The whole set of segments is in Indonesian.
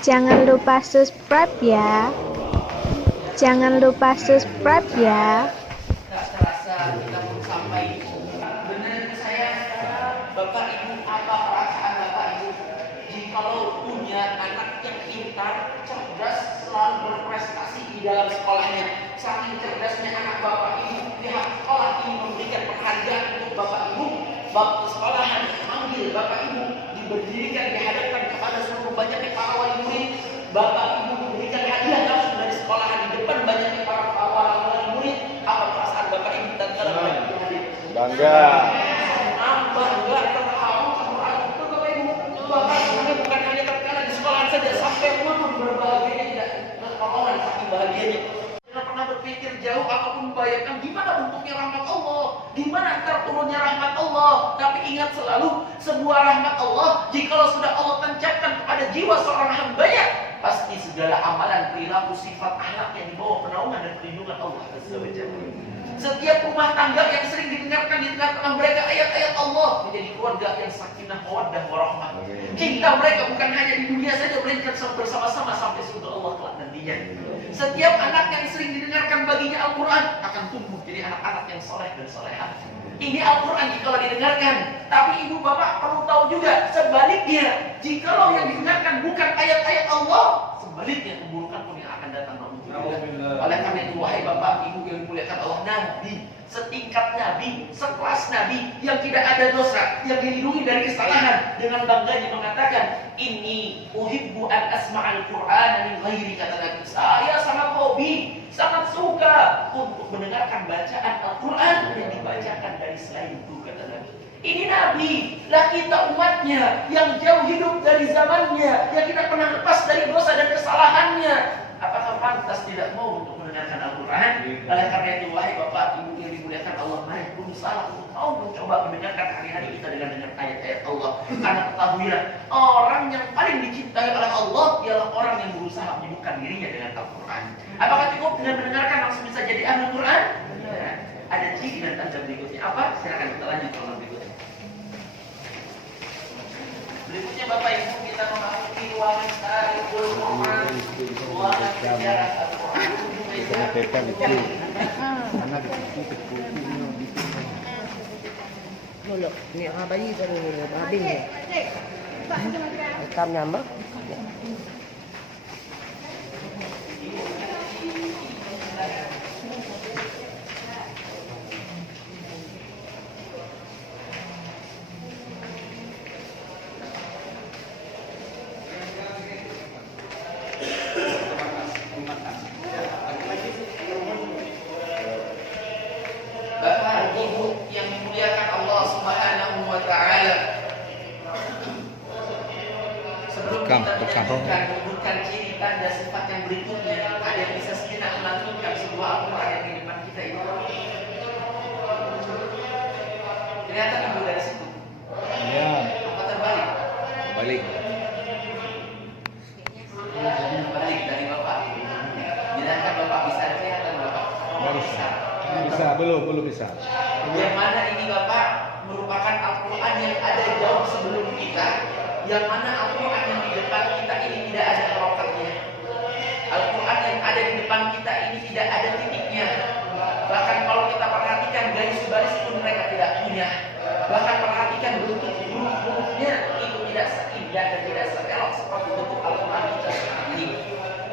Jangan lupa subscribe ya. Jangan lupa subscribe ya. Tak terasa kita pun sampai. Benar saya, Bapak Ibu, apa perasaan Bapak Ibu jikalau punya anak yang pintar, cerdas, selalu berprestasi di dalam sekolahnya. Saking cerdasnya anak Bapak Ibu, pihak sekolah ini memberikan penghargaan untuk Bapak Ibu. Bapak sekolah harus memanggil Bapak Ibu, diberdirikan dihadapkan kepada seluruh banyaknya para wali murid. Bapak Ibu memberikan hadiah langsung dari sekolah di depan banyaknya para wali murid. Apa perasaan Bapak Ibu dan teman-teman hadir? Bangga. Bangga, terharu, terharu. Betul Bapak Ibu. Bapak Ibu bukan hanya terkena di sekolah saja, sampai rumah berbahagia tidak terkolongan saking bahagianya. Jangan pernah berpikir jauh apapun membayangkan gimana bentuknya rahmat Allah, gimana ntar turunnya rahmat Allah. Tapi ingat selalu sebuah rahmat Allah jikalau sudah Allah tancapkan kepada jiwa seorang hambanya, pasti segala amalan, perilaku, sifat, akhlak yang dibawa penaungan dan perlindungan Allah Azza wa Jalla. Setiap rumah tangga yang sering didengarkan di tengah-tengah mereka ayat-ayat Allah menjadi keluarga yang sakinah, mawaddah, warahmah. Cinta mereka bukan hanya di dunia saja, melainkan bersama-sama sampai surga Allah kelak nantinya. Setiap anak yang sering didengarkan baginya Al-Quran akan tumbuh jadi anak-anak yang soleh dan solehah. Ini Al-Quran jikalau didengarkan. Tapi ibu bapak perlu tahu juga sebaliknya, jikalau yang didengarkan bukan ayat-ayat Allah, sebaliknya keburukan pun yang akan datang. Oleh karena itu wahai bapak ibu yang dimuliakan Allah, Nabi setingkat Nabi, sekelas Nabi yang tidak ada dosa, yang dilindungi dari kesalahan, dengan bangganya mengatakan, ini uhibbu an asma'al Qur'an min ghairi, kata Nabi, saya sangat hobi, sangat suka untuk mendengarkan bacaan Al-Quran yang dibacakan dari selain itu, kata Nabi. Ini Nabi, lah kita umatnya yang jauh hidup dari zamannya, yang tidak pernah lepas dari dosa dan kesalahannya. Apakah pantas tidak mau untuk mendengarkan Al-Quran? Oleh karena itu, wahai bapak ibu yang dimuliakan Allah, mari berusaha untuk mau mencoba mendengarkan hari-hari kita dengan dengar ayat-ayat Allah. Karena ketahuilah, orang yang paling dicintai oleh Allah ialah orang yang berusaha menyibukkan dirinya dengan Al-Quran. Apakah cukup dengan mendengarkan langsung bisa jadi ahli Quran? Ya. Ada ciri dan tanda berikutnya. Apa? Silakan kita lanjut ke berikutnya. Berikutnya Bapak Ibu, kita memasuki ruangan Tarikul Quran, ruangan sejarah Al-Quran. Lolo, ni ang bayi baru ni babing ni. Rekam nama. Bapak Ibu yang dimuliakan Allah Subhanahu wa Ta'ala, sebelum kita menyebutkan ciri tanda sifat yang berikutnya, ada yang bisa sejenak melanjutkan sebuah Al-Quran yang di depan kita ini. Kelihatan ibu dari situ? Ya. Apa terbalik? Balik. Terbalik dari Bapak. Bilangkan Bapak bisa kelihatan Bapak? Bisa. Bisa, belum bisa. Yang mana ini Bapak merupakan Al-Quran yang ada jauh sebelum kita, yang mana Al-Quran yang di depan kita ini tidak ada harokatnya. Al-Quran yang ada di depan kita ini tidak ada titiknya. Bahkan kalau kita perhatikan garis baris pun mereka tidak punya. Bahkan perhatikan bentuk huruf-hurufnya itu tidak seindah dan tidak seelok seperti bentuk Al-Quran kita ini.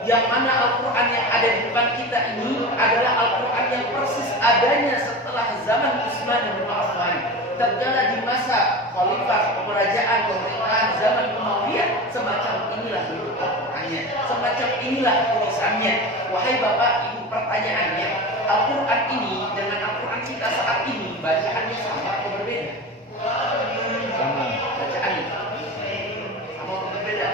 Yang mana Al-Quran yang ada di depan kita ini adalah Al-Quran yang persis adanya setelah zaman Utsman bin Affan, terjadi di masa khalifah, kerajaan, pemerintahan zaman Umayyah. Semacam inilah bentuk Al-Qurannya, semacam inilah tulisannya. Wahai bapak ibu, pertanyaannya, Al-Quran ini dengan Al-Quran kita saat ini bacaannya sama atau berbeda? Sama. Bacaannya sama atau berbeda?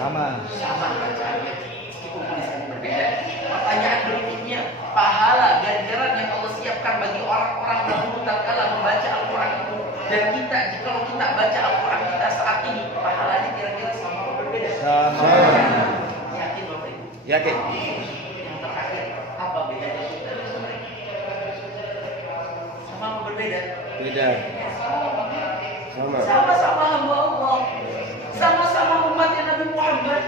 Sama. Sama bacaannya, meskipun tulisannya berbeda. Pertanyaan berikutnya, pahala ganjaran yang Allah siapkan bagi orang-orang dahulu tatkala membaca Al-Quran itu, dan kita jika kita baca Al-Quran kita saat ini, pahalanya kira-kira sama atau berbeda? Sama. Yakin Bapak Ibu? Yakin. Yang terakhir, apa bedanya kita dengan mereka? Sama atau berbeda? Beda. Sama. Sama-sama hamba Allah, sama-sama umatnya Nabi Muhammad.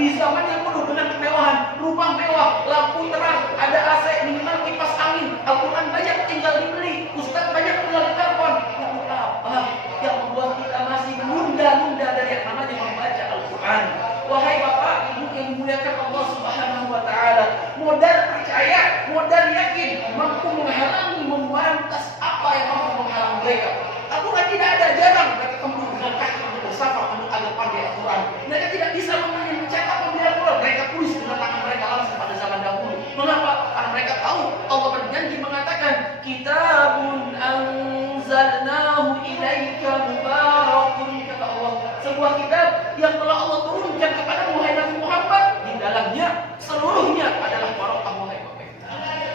di zaman yang penuh dengan kemewahan, rumah mewah, lampu terang, ada AC, minimal kipas angin, Al-Quran banyak tinggal dibeli, Ustaz banyak tinggal ditelepon. Lalu apa yang membuat kita masih menunda-nunda dari yang namanya membaca Al-Quran? Wahai Bapak Ibu yang dimuliakan Allah Subhanahu wa Ta'ala, modal percaya, modal yakin mampu menghalangi, memberantas apa yang mampu menghalangi mereka. Al-Quran tidak ada, jarang mereka kembali dengan kaki untuk bersafar untuk agar pandai Al-Quran. Mereka tidak bisa mencetak pembeli Al-Quran, mereka tulis dengan tangan mereka langsung pada zaman dahulu. Mengapa? Karena mereka tahu Allah berjanji mengatakan, Kitabun anzalnahu ilaika mubarakun, kata Allah, sebuah kitab yang telah Allah turunkan kepada Nabi Muhammad, di dalamnya seluruhnya adalah barakah.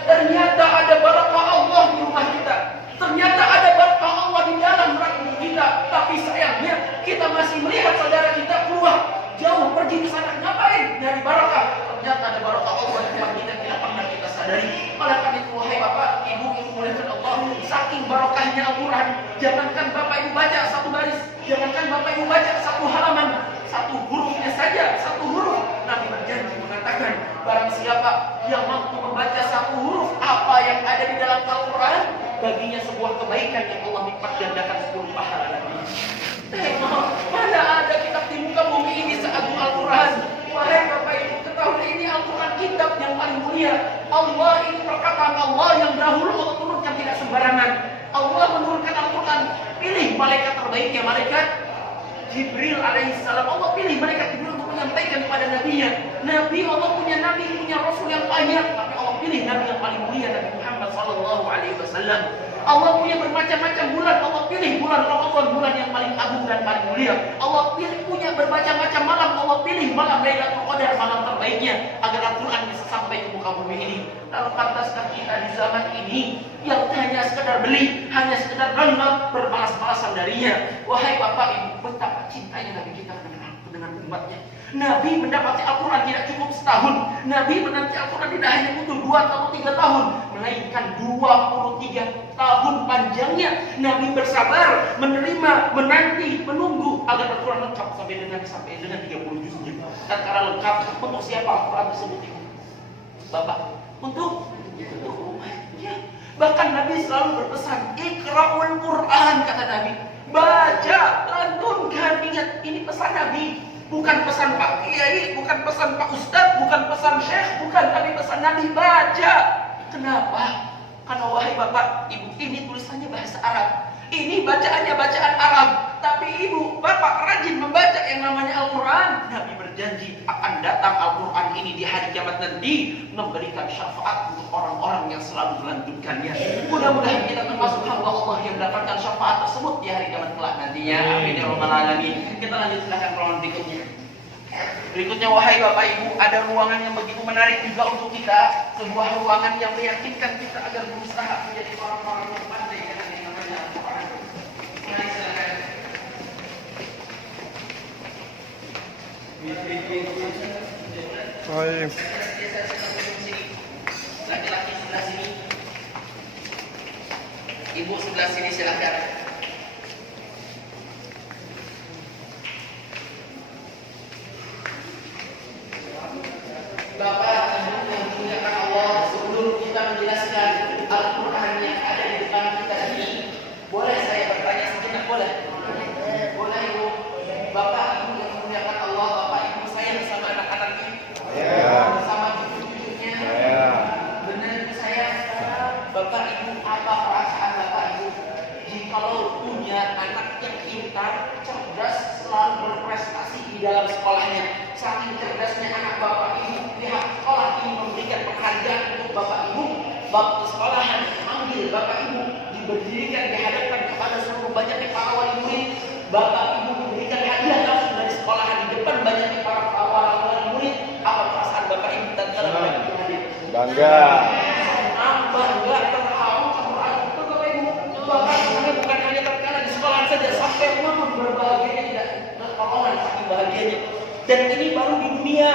Ternyata ada barakah Allah di rumah kita, ternyata ada barakah Allah di dalam rahim kita. Tapi sayangnya kita masih melihat saudara kita keluar jauh pergi ke sana, ngapain? Dari barakah. Ternyata ada barakah Allah di rumah kita, tidak pernah kita sadari. Oleh karena itu, wahai Bapak Ibu yang dimuliakan Allah, saking barakahnya Al-Quran, jangankan Bapak Ibu baca satu baris, jangankan Bapak Ibu baca satu halaman, satu hurufnya saja, satu huruf, Nabi berjanji mengatakan, barang siapa yang mampu membaca satu huruf apa yang ada di dalam Al-Quran, baginya sebuah kebaikan yang Allah lipat gandakan 10 pahala Nabi. Mana ada kitab di muka bumi ini seagung Al-Quran? Wahai Bapak Ibu, ketahui ini Al-Quran kitab yang paling mulia. Allah ini perkataan Allah yang dahulu Allah turunkan tidak sembarangan. Allah menurunkan Al-Quran, pilih malaikat terbaiknya, malaikat Jibril alaihissalam. Allah pilih malaikat Jibril untuk menyampaikan kepada nabinya. Nabi, Allah punya nabi, punya rasul yang banyak, tapi Allah pilih nabi yang paling mulia, Nabi Muhammad sallallahu alaihi wasallam. Allah punya bermacam-macam bulan, Allah pilih bulan Ramadan, bulan yang paling agung dan paling mulia. Allah punya bermacam-macam malam, Allah pilih malam Lailatul Qadar, malam terbaiknya, agar Al-Quran bisa sampai ke muka bumi ini. Lalu pantaskah kita di zaman ini yang hanya sekedar beli, hanya sekedar download, berbalas-balasan darinya? Wahai Bapak Ibu, betapa cintanya Nabi kita dengan umatnya. Nabi mendapati Al-Quran tidak cukup setahun. Nabi menanti Al-Quran tidak hanya butuh 2 atau 3 tahun, melainkan 23 tahun panjangnya. Nabi bersabar, menerima, menanti, menunggu agar Al-Quran lengkap sampai dengan 30 juznya. Dan karena lengkap, untuk siapa Al-Quran tersebut itu? Bapak, untuk umatnya. Bahkan Nabi selalu berpesan, Iqra'ul Quran, kata Nabi. Baca, lantunkan, ingat, ini pesan Nabi. Bukan pesan Pak Kiai, bukan pesan Pak Ustadz, bukan pesan Syekh, bukan, tapi pesan Nabi. Baca. Kenapa? Karena wahai Bapak Ibu, ini tulisannya bahasa Arab, ini bacaannya bacaan Arab, tapi Ibu Bapak rajin membaca yang namanya Al-Quran. Nabi berjanji akan datang Al-Quran ini di hari kiamat nanti memberikan syafaat untuk orang-orang yang selalu melantunkannya. Mudah-mudahan kita termasuk hamba Allah yang mendapatkan syafaat tersebut di hari kiamat kelak nantinya. Amin ya rabbal alamin. Kita lanjut silahkan ruangan berikutnya. Berikutnya, wahai Bapak Ibu, ada ruangan yang begitu menarik juga untuk kita. Sebuah ruangan yang meyakinkan kita agar berusaha menjadi orang-orang yang pandai dengan yang namanya Al-Quran. Mari silakan. Baik. Laki-laki sebelah sini, ibu sebelah sini, silakan. Bapak Ibu yang dimuliakan Allah, sebelum kita menjelaskan Al-Quran yang ada di depan kita ini, boleh saya bertanya sejenak? Boleh? Boleh Ibu. Bapak Ibu yang dimuliakan Allah, Bapak Ibu sayang sama anak-anaknya? Sama cucu-cucunya? Benar Ibu sayang? Bapak Ibu, apa perasaan Bapak Ibu jikalau punya anak yang pintar, cerdas, selalu berprestasi di dalam sekolahnya? Saking cerdasnya anak Bapak Ibu, pihak sekolah ini memberikan penghargaan untuk Bapak Ibu. Waktu sekolahan memanggil Bapak Ibu, diberdirikan, dihadapkan kepada seluruh banyaknya para wali murid. Bapak Ibu memberikan hadiah langsung dari sekolahan di depan banyaknya para wali murid. Apa perasaan Bapak Ibu dan teman-teman hadir? Bangga. Bangga, terharu, terharu. Bapak Ibu, Bapak Ibu bukan hanya terkena di sekolahan saja, sampai rumah pun berbahagianya tidak terkawan saking bahagianya. Dan ini baru di dunia,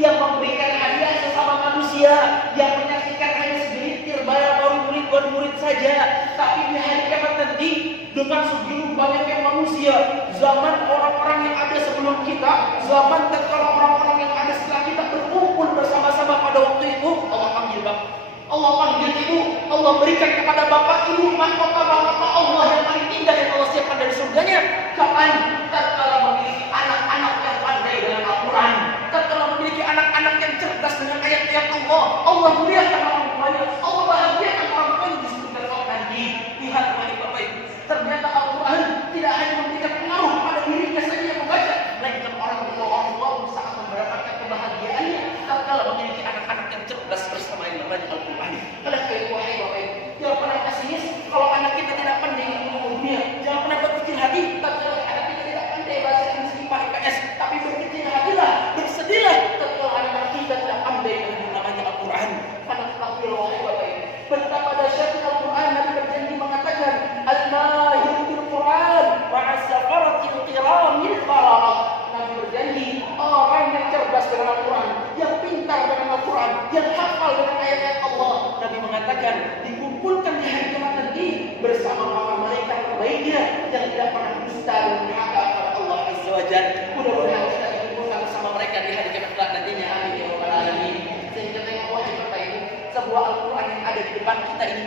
yang memberikan hadiah sesama manusia, yang menyaksikan hanya segelintir para wali murid saja. Tapi di hari kiamat nanti, dengan segitu banyaknya manusia, zaman orang-orang yang ada sebelum kita, zaman tatkala orang-orang yang ada setelah kita berkumpul bersama-sama pada waktu itu, Allah panggil Bapak, Allah panggil Ibu, Allah berikan kepada Bapak Ibu mahkota-mahkota Allah yang paling indah yang Allah siapkan dari surganya. Kapan? Tatkala memiliki anak-anak yang pandai dengan Al-Quran, tatkala memiliki anak-anak yang cerdas dengan ayat-ayat Allah, Allah muliakan orang tuanya, Allah bahagiakan orang tuanya disebutkan Allah nanti. Lihat Bapak Ibu, ternyata Al-Quran tidak hanya memberikan pengaruh pada dirinya saja yang membaca, melainkan orang tua sangat mendapatkan kebahagiaannya tatkala memiliki anak-anak yang cerdas bersama yang namanya Al-Quran. Oleh karena wahai Bapak Ibu, jangan pernah pesimis kalau anak kita tidak pandai ilmu dunia. Jangan pernah berkecil hati tatkala anak kita tidak pandai bahasa Inggris IPA IPS, tapi berkecil hatilah, bersedihlah tatkala anak kita tidak pandai dengan yang namanya Al-Quran. Karena ketahuilah wahai Bapak Ibu, betapa dahsyatnya Al-Quran. Nabi berjanji mengatakan, al-mahir bil Quran ma'asafaratil kiramil bararah. Nabi berjanji, orang yang cerdas dengan Al-Quran, yang pintar dengan Al-Quran, yang hafal dengan ayat-ayat Allah, Nabi mengatakan dikumpulkan di hari kiamat nanti bersama para malaikat terbaiknya yang tidak pernah dusta dan durhaka kepada Allah Azza wa Jalla. Mudah-mudahan kita dikumpulkan bersama mereka di hari kiamat kelak nantinya. Amin ya rabbal alamin. Sehingga tengok wahai Bapak Ibu, sebuah Al-Quran yang ada di depan kita ini,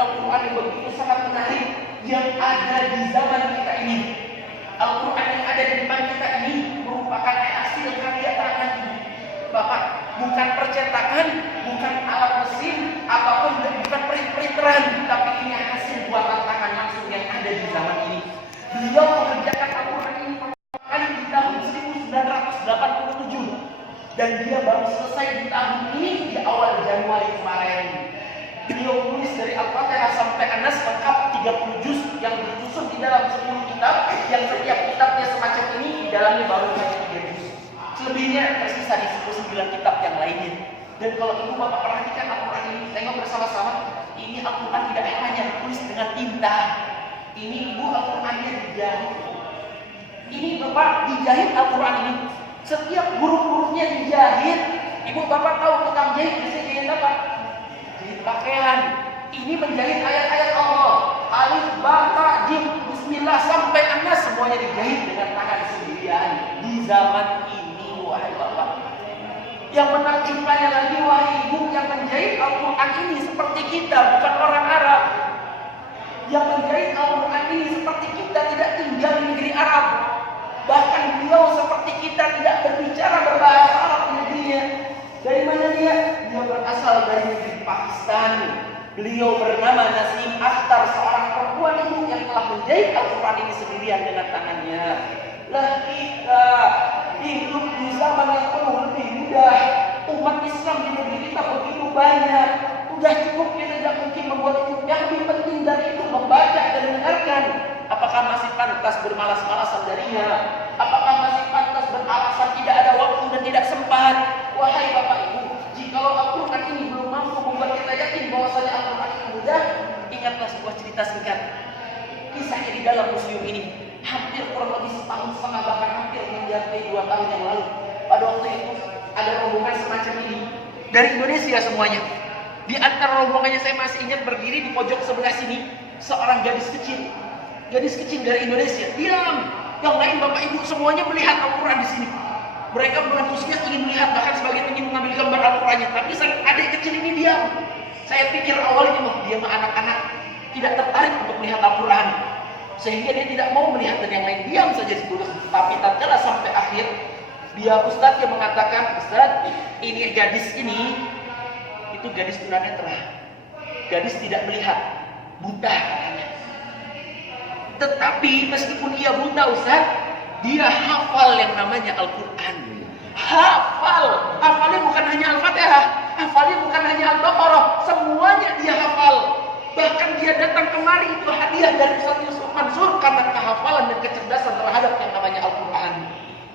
Al-Quran yang begitu sangat menarik yang ada di zaman kita ini. Al-Quran yang ada di depan kita ini merupakan hasil karya tangan Bapak, bukan percetakan, bukan alat mesin, ataupun bukan printeran, tapi ini hasil buatan tangan langsung yang ada di zaman ini. Beliau mengerjakan Al-Quran ini pertama kali di tahun 1987 dan dia baru selesai di tahun ini di awal Januari kemarin. Beliau tulis dari Al-Fatihah sampai An-Nas lengkap 30 juz yang disusun di dalam 10 kitab, yang setiap kitabnya semacam ini, di dalamnya baru 3 juz. Selebihnya tersisa di 19 kitab yang lainnya. Dan kalau Ibu Bapak perhatikan Al-Quran ini, tengok bersama-sama, ini Al-Quran tidak hanya ditulis dengan tinta. Ini Ibu Al-Qurannya dijahit. Ini Bapak dijahit Al-Quran ini. Setiap huruf-hurufnya dijahit. Ibu Bapak tahu tukang jahit bisa jahit apa? Jahit pakaian. Ini menjahit ayat-ayat Allah. Alif, ba, ta, jim, bismillah sampai An-Nas semuanya dijahit dengan tangan sendirian di zaman ini, wahai Bapak. Yang menerjemahnya lagi wahai Ibu, yang menjahit Al-Quran ini seperti kita, bukan orang Arab. Yang menjahit Al-Quran ini seperti kita, tidak tinggal di negeri Arab. Bahkan beliau seperti kita tidak berbicara berbahasa Arab di negerinya. Dari mana dia? Dia berasal dari negeri Pakistan. Beliau bernama Nasim Akhtar, seorang perempuan ibu yang telah menjahit Al-Quran ini sendirian dengan tangannya. Lah kita hidup di zaman yang penuh lebih mudah. Umat Islam di negeri kita begitu banyak. Udah cukup kita tidak mungkin membuat itu. Yang lebih penting dari itu membaca dan mendengarkan. Apakah masih pantas bermalas-malasan darinya? Apakah masih pantas beralasan tidak ada waktu dan tidak sempat? Wahai Bapak Ibu, jikalau Al-Quran ini belum mampu membuat kita yakin bahwasanya Al-Quran ini mudah, ingatlah sebuah cerita singkat. Kisahnya di dalam museum ini, hampir kurang lebih setahun setengah, bahkan hampir mencapai 2 tahun yang lalu. Pada waktu itu ada rombongan semacam ini dari Indonesia semuanya. Di antara rombongannya saya masih ingat berdiri di pojok sebelah sini seorang gadis kecil dari Indonesia. Diam. Yang lain Bapak Ibu semuanya melihat Al-Quran di sini. Mereka berantusias ingin melihat, bahkan sebagian ingin mengambil gambar Al-Qurannya. Tapi sang adik kecil ini diam. Saya pikir awalnya dia mah anak-anak tidak tertarik untuk melihat Al-Quran, sehingga dia tidak mau melihat dan yang lain diam saja di situ. Tapi tatkala sampai akhir, dia Ustadz yang mengatakan, Ustadz, ini gadis ini itu gadis tunanetra, gadis tidak melihat, buta. Tetapi meskipun ia buta Ustaz, dia hafal yang namanya Al-Quran. Hafalnya bukan hanya Al-Fatihah, hafalnya bukan hanya Al-Baqarah, semuanya dia hafal. Bahkan dia datang kemari itu hadiah dari Ustaz Yusuf Mansur karena kehafalan dan kecerdasan terhadap yang namanya Al-Quran.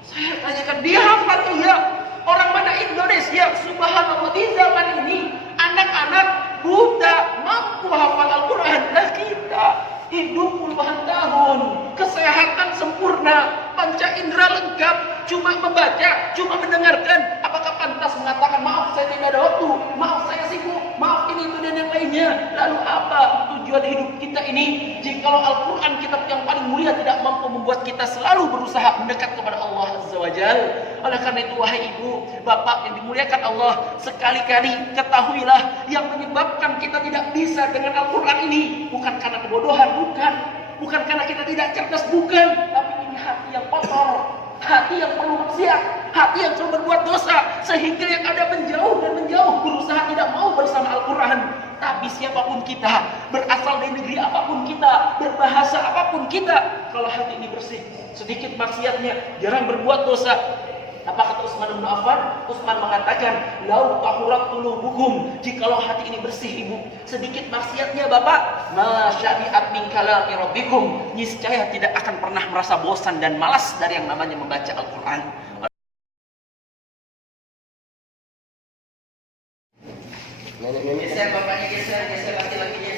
Saya tanyakan, dia hafal iya. Orang mana? Indonesia. Subhanallah, di zaman ini anak-anak buta mampu hafal Al-Quran. Lah kita hidup puluhan tahun, kesehatan sempurna, panca indera lengkap, cuma membaca, cuma mendengarkan. Apakah pantas mengatakan maaf saya tidak ada waktu, maaf saya sibuk, maaf ini itu dan yang lainnya? Lalu apa tujuan hidup kita ini jikalau Al-Quran kitab yang paling mulia tidak mampu membuat kita selalu berusaha mendekat kepada Allah Azza wa Jalla. Oleh karena itu wahai ibu, bapak yang dimuliakan Allah, sekali-kali ketahuilah yang menyebabkan kita tidak bisa dengan Al-Quran ini bukan karena kebodohan, bukan karena kita tidak cerdas, bukan, tapi ini hati yang kotor, hati yang penuh maksiat, hati yang selalu berbuat dosa, sehingga yang ada menjauh dan menjauh, berusaha tidak mau bersama Al-Quran. Tapi siapapun kita, berasal dari negeri apapun kita, berbahasa apapun kita, kalau hati ini bersih, sedikit maksiatnya, jarang berbuat dosa. Apa kata Utsman bin Affan? Utsman mengatakan, lau tahurat qulubukum, jikalau hati ini bersih ibu, sedikit maksiatnya bapak, ma syabi'at min kalami rabbikum, niscaya tidak akan pernah merasa bosan dan malas dari yang namanya membaca Al-Quran. Geser bapaknya, geser laki-lakinya.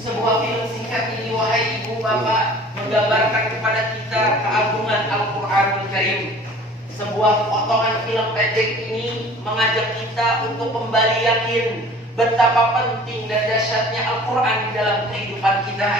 Sebuah film singkat ini wahai ibu bapak menggambarkan kepada kita keagungan Al-Quranul Karim. Sebuah potongan film pendek ini mengajak kita untuk kembali yakin betapa penting dan dahsyatnya Al-Quran di dalam kehidupan kita.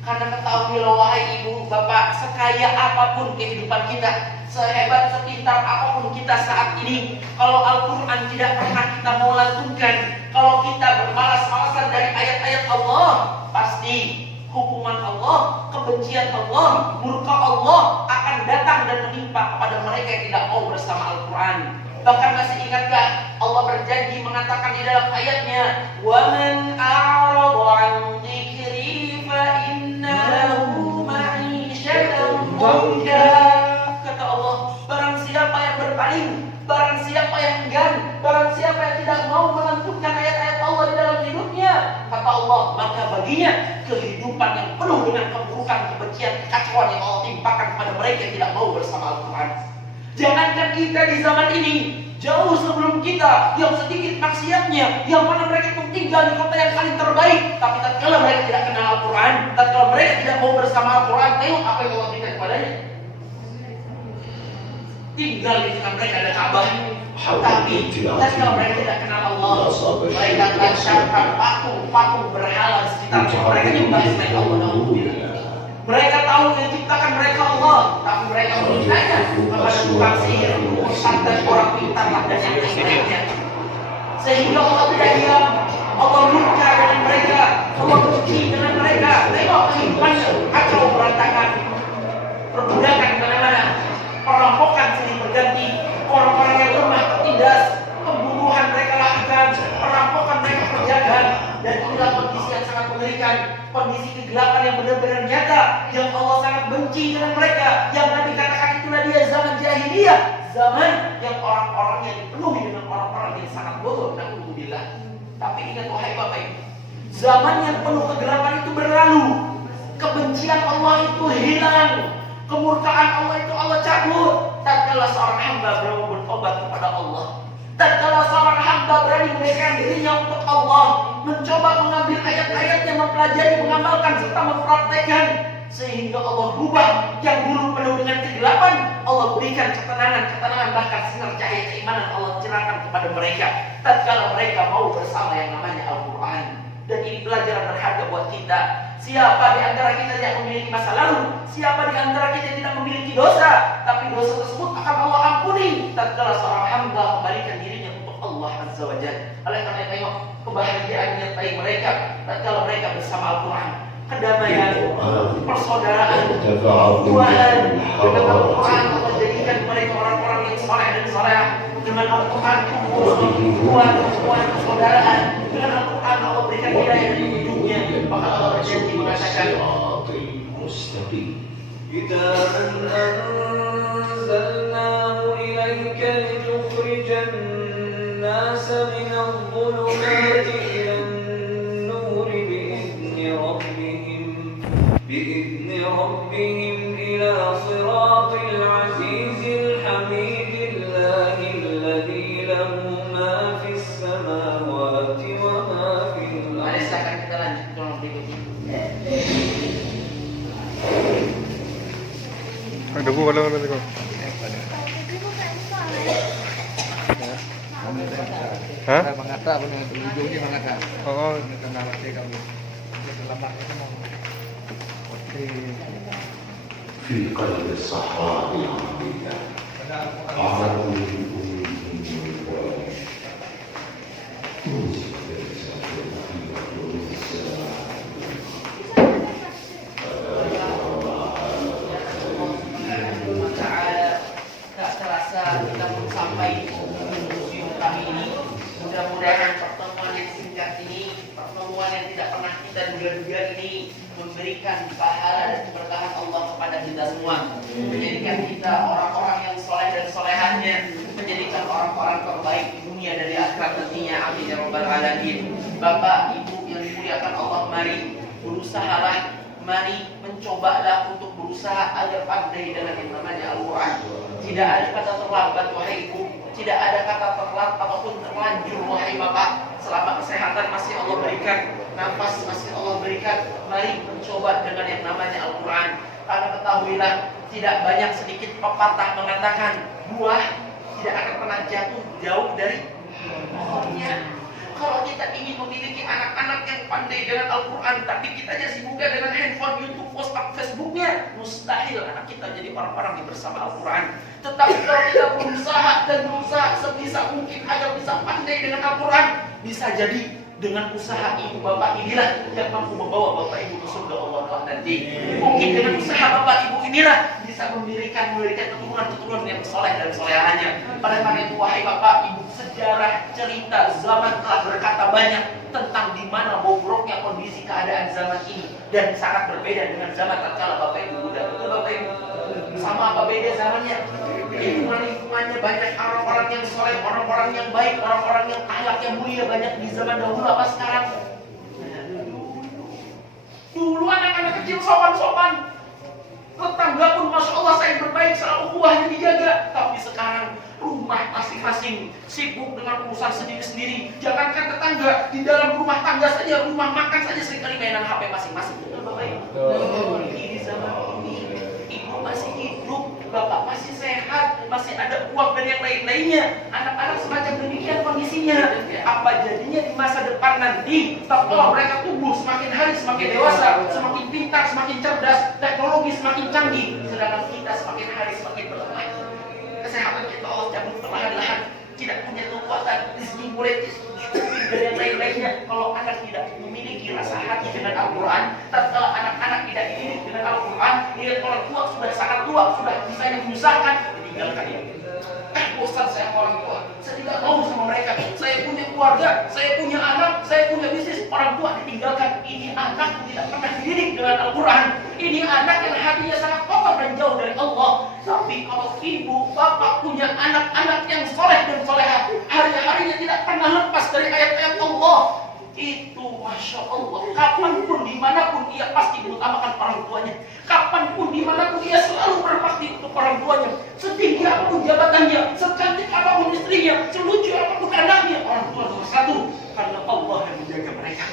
Karena ketahuilah wahai ibu bapak, sekaya apapun kehidupan kita, sehebat sepintar apapun kita saat ini, kalau Al-Quran tidak pernah kita mau lantunkan, kalau kita bermalas-malasan dari ayat-ayat Allah, pasti hukuman Allah, kebencian Allah, murka Allah akan datang dan menimpa kepada mereka yang tidak mau bersama Al-Quran. Bahkan masih ingatkah Allah berjanji mengatakan di dalam ayatnya, وَمَنْ أَعْرَضَ عَنْ ذِكْرِي فَإِنَّ لَهُ مَعِيشَةً ضَنكًا. Kata Allah, barang siapa yang berpaling, barang siapa yang enggan, barang siapa yang tidak mau melanjutkan ayat-ayat Allah di dalam hidupnya, kata Allah, maka baginya kehidupan yang penuh dengan keburukan, kebencian, kekacauan yang Allah timpakan kepada mereka yang tidak mau bersama Al-Quran. Jangankan kita di zaman ini, jauh sebelum kita yang sedikit maksiatnya, yang mana mereka pun tinggal di kota yang paling terbaik, tapi tatkala mereka tidak kenal Al-Quran, tatkala mereka tidak mau bersama Al-Quran, tengok apa yang Allah berikan kepadanya. Tinggal di tengah mereka ada Ka'bah, tapi tatkala mereka tidak kenal Allah, mereka lancarkan patung berhala di sekitar mereka, nyembah selain Allah. Mereka tahu yang ciptakan mereka Allah, tapi mereka memintanya kepada tukang sihir, ustaz dan orang pintar dan yang lainnya. Sehingga Allah tidak diam, Allah murka dengan mereka, Allah benci dengan mereka. Tengok kehidupannya kacau berantakan, perbudakan di mana-mana, perampokan silih berganti, orang-orang yang lemah tertindas, pembunuhan mereka lakukan, perampokan mereka kerjakan, dan inilah kondisi yang sangat mengerikan, kondisi kegelapan yang benar-benar nyata, yang Allah sangat benci dengan mereka, yang Nabi katakan itulah dia zaman jahiliyah, zaman yang orang-orangnya dipenuhi dengan orang-orang yang sangat bodoh. Na'udzubillah. Tapi ingat wahai bapak ibu, zaman yang penuh kegelapan itu berlalu, kebencian Allah itu hilang, kemurkaan Allah itu Allah cabut. Tatkala seorang hamba berani bertobat kepada Allah, tatkala seorang hamba berani menaikkan dirinya untuk Allah, mencoba mengambil ayat-ayatnya, mempelajari, mengamalkan serta mempraktekkan, sehingga Allah rubah yang dulu penuh dengan kegelapan, Allah berikan ketenangan, bahkan sinar cahaya keimanan Allah cerahkan kepada mereka tatkala mereka mau bersama yang namanya Al-Quran. Dan ini pelajaran berharga buat kita. Siapa di antara kita yang memiliki masa lalu, siapa di antara kita yang tidak memiliki dosa, tapi dosa tersebut akan Allah ampuni tatkala seorang hamba kembalikan dirinya untuk Allah Azza wa Jalla. Oleh karena tengok kebahagiaan nyertai mereka tatkala mereka bersama Al-Quran, kedamaian, persaudaraan, Tuhan. Dengan Al-Quran Allah jadikan mereka orang-orang yang saleh dan saleh. Dengan Al-Quran Tuhan, persaudaraan. Dengan Al-Quran Allah berikan hidayah di hidupnya. Maka Allah berjanji mengatakan, كتابا أنزلناه إليك لتخرج الناس من الظلمات إلى النور بإذن ربهم إلى صراط العزيز الحميد الله الذي له ما في السماوات وما في الأرض. Mari silakan kita lanjutkan berikutnya. Ada buku kalau nanti kau. Hah? Mangata pun yang ujungnya mangata. Oh, Tengah waktu kami. Selamat itu mau. في قلب الصحراء العربية عرب Tak terasa kita pun sampai di museum kami ini. Mudah-mudahan pertemuan yang singkat ini, pertemuan yang tidak pernah kita duga-duga ini memberikan pahala dan keberkahan Allah kepada kita semua, menjadikan kita orang-orang yang soleh dan solehannya, menjadikan orang-orang terbaik di dunia dari akhirat nantinya. Amin ya rabbal alamin. Bapak, Ibu yang dimuliakan Allah, mari berusahalah, mari mencobalah untuk berusaha agar pandai dengan yang namanya Al-Quran. Tidak ada kata terlambat wahai ibu, tidak ada kata terlambat ataupun terlanjur wahai bapak. Selama kesehatan masih Allah berikan, nafas masih Allah berikan, mari mencoba dengan yang namanya Al-Quran. Karena ketahuilah, tidak banyak sedikit pepatah mengatakan buah tidak akan pernah jatuh jauh dari pohonnya. Kalau kita ingin memiliki anak-anak yang pandai dengan Al-Quran, tapi kita aja sibuk dengan handphone, YouTube, WhatsApp, Facebooknya, mustahil anak kita jadi orang-orang yang bersama Al-Quran. Tetapi kalau kita berusaha sebisa mungkin agar bisa pandai dengan Al-Quran, bisa jadi dengan usaha ibu bapak inilah yang mampu membawa bapak ibu ke surga Allah nanti. Mungkin dengan usaha bapak ibu inilah bisa memberikan keturunan yang soleh dan solehannya. Pada karena itu wahai bapak ibu, sejarah cerita zaman telah berkata banyak tentang di mana bobroknya kondisi keadaan zaman ini, dan sangat berbeda dengan zaman tatkala bapak ibu muda. Betul bapak ibu? Sama apa beda zamannya? Lingkungannya banyak orang-orang yang soleh, orang-orang yang baik, orang-orang yang akhlaknya mulia banyak di zaman dahulu apa sekarang? Dulu anak-anak kecil sopan-sopan, tetangga pun masya Allah saya berbaik, selalu ukhuwahnya dijaga. Tapi sekarang rumah masing-masing sibuk dengan urusan sendiri-sendiri. Jangankan tetangga, di dalam rumah tangga saja, rumah makan saja seringkali mainan HP masing-masing. Betul Bapak Ibu? Di zaman ini ibu masih hidup, bapak masih sehat, masih ada uang dan yang lain-lainnya. Anak-anak semacam demikian kondisinya. Apa jadinya di masa depan nanti? Setelah mereka tumbuh semakin hari semakin dewasa, semakin pintar, semakin cerdas, teknologi semakin canggih, sedangkan kita semakin hari semakin berlemah. Kesehatan kita Allah cabut perlahan-lahan, tidak punya kekuatan, rezeki mulai dan yang lain-lainnya. Kalau anak tidak memiliki rasa hati dengan Al-Quran, tatkala anak-anak tidak dididik dengan Al-Quran, lihat orang tua sudah sangat tua, sudah bisa menyusahkan, ditinggalkan dia. Bosan saya orang tua, saya tidak mau sama mereka. Saya punya keluarga, saya punya anak, saya punya bisnis. Orang tua ditinggalkan. Ini anak tidak pernah dididik dengan Al-Quran. Ini anak yang hatinya sangat kotor dan jauh dari Allah. Tapi kalau ibu, bapak punya anak-anak yang soleh dan soleha, hari-harinya tidak pernah lepas dari ayat-ayat Allah, itu masya Allah, kapanpun dimanapun ia pasti mengutamakan orang tuanya. Kapanpun dimanapun ia selalu berbakti untuk orang tuanya. Setinggi apapun jabatannya, secantik apapun istrinya, selucu apapun anaknya, orang tua nomor satu. Karena Allah yang menjaga mereka,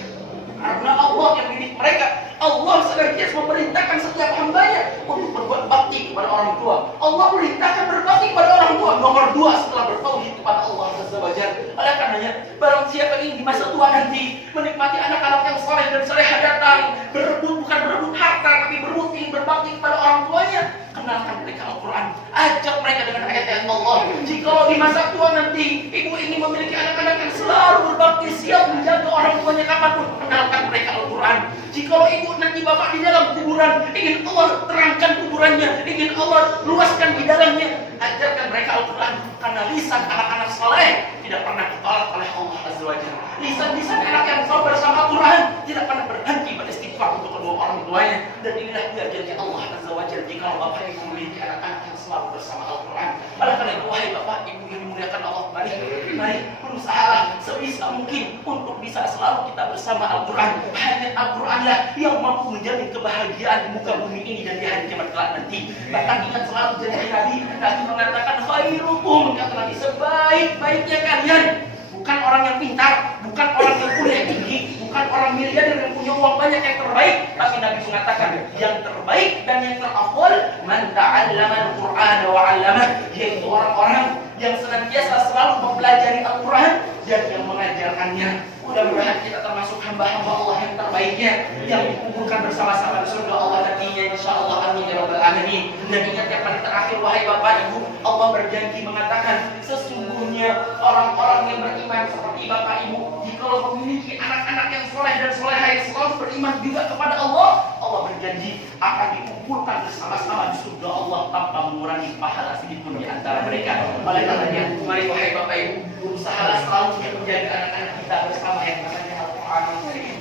karena Allah yang mendidik mereka. Allah senantiasa memerintahkan setiap hambanya untuk berbuat bakti kepada orang tua. Allah perintahkan berbakti kepada orang tua nomor 2 setelah bertauhid kepada Allah Azza wa Jalla. Oleh karenanya, barang siapa ingin di masa tua nanti menikmati anak-anak yang soleh dan soleha datang, berebut, bukan berebut harta, tapi berebut ingin berbakti kepada orang tuanya, kenalkan mereka Al-Quran, ajak mereka dengan ayat-ayat Allah. Jikalau di masa tua nanti ibu ingin memiliki anak-anak yang selalu berbakti, siap menjaga orang tuanya kapanpun, kenalkan mereka Al-Quran. Jikalau ibu nanti bapak di dalam kuburan, ingin Allah terangkan kuburannya, ingin Allah luaskan di dalamnya, ajarkan mereka Al-Quran. Karena lisan anak-anak soleh tidak pernah ditolak oleh Allah Azza wa Jalla. Lisan-lisan anak yang sabar bersama Al-Quran tidak pernah berhenti beristighfar untuk kedua orang tuanya. Dan inilah janji Allah Azza wa Jalla, jika bapak ibu memiliki anak-anak yang selalu bersama Al-Quran. Oleh karena itu, wahai bapak ibu yang dimuliakan Allah, mari berusahalah sebisa mungkin untuk bisa selalu kita bersama Al-Quran. Hanya Al-Quranlah yang mampu menjamin kebahagiaan di muka bumi ini dan di hari kiamat kelak nanti. Bahkan ingat selalu janji Nabi mengatakan khairukum, kata Nabi, sebaik-baiknya kalian bukan orang yang pintar, bukan orang yang kuliah tinggi, bukan bukan orang miliarder yang punya uang banyak yang terbaik, tapi Nabi mengatakan yang terbaik dan yang terafdal man ta'allama al-Qur'an wa 'allamah, yaitu orang-orang yang senantiasa selalu mempelajari Al-Quran dan yang mengajarkannya. Mudah-mudahan kita termasuk hamba-hamba Allah yang terbaiknya, yang dikumpulkan bersama-sama di surga Allah nantinya, insyaallah. Amin ya rabbal alamin. Dan ingat yang paling terakhir, wahai Bapak Ibu, Allah berjanji mengatakan sesungguhnya orang-orang yang beriman seperti Bapak Ibu, jikalau memiliki anak-anak yang soleh dan solehah yang selalu beriman juga kepada Allah, Allah berjanji akan dikumpulkan bersama-sama di surga Allah tanpa mengurangi pahala sedikitpun di antara mereka. Oleh karenanya, mari wahai Bapak Ibu, berusaha selalu untuk menjaga anak-anak kita bersama yang namanya Al-Quran.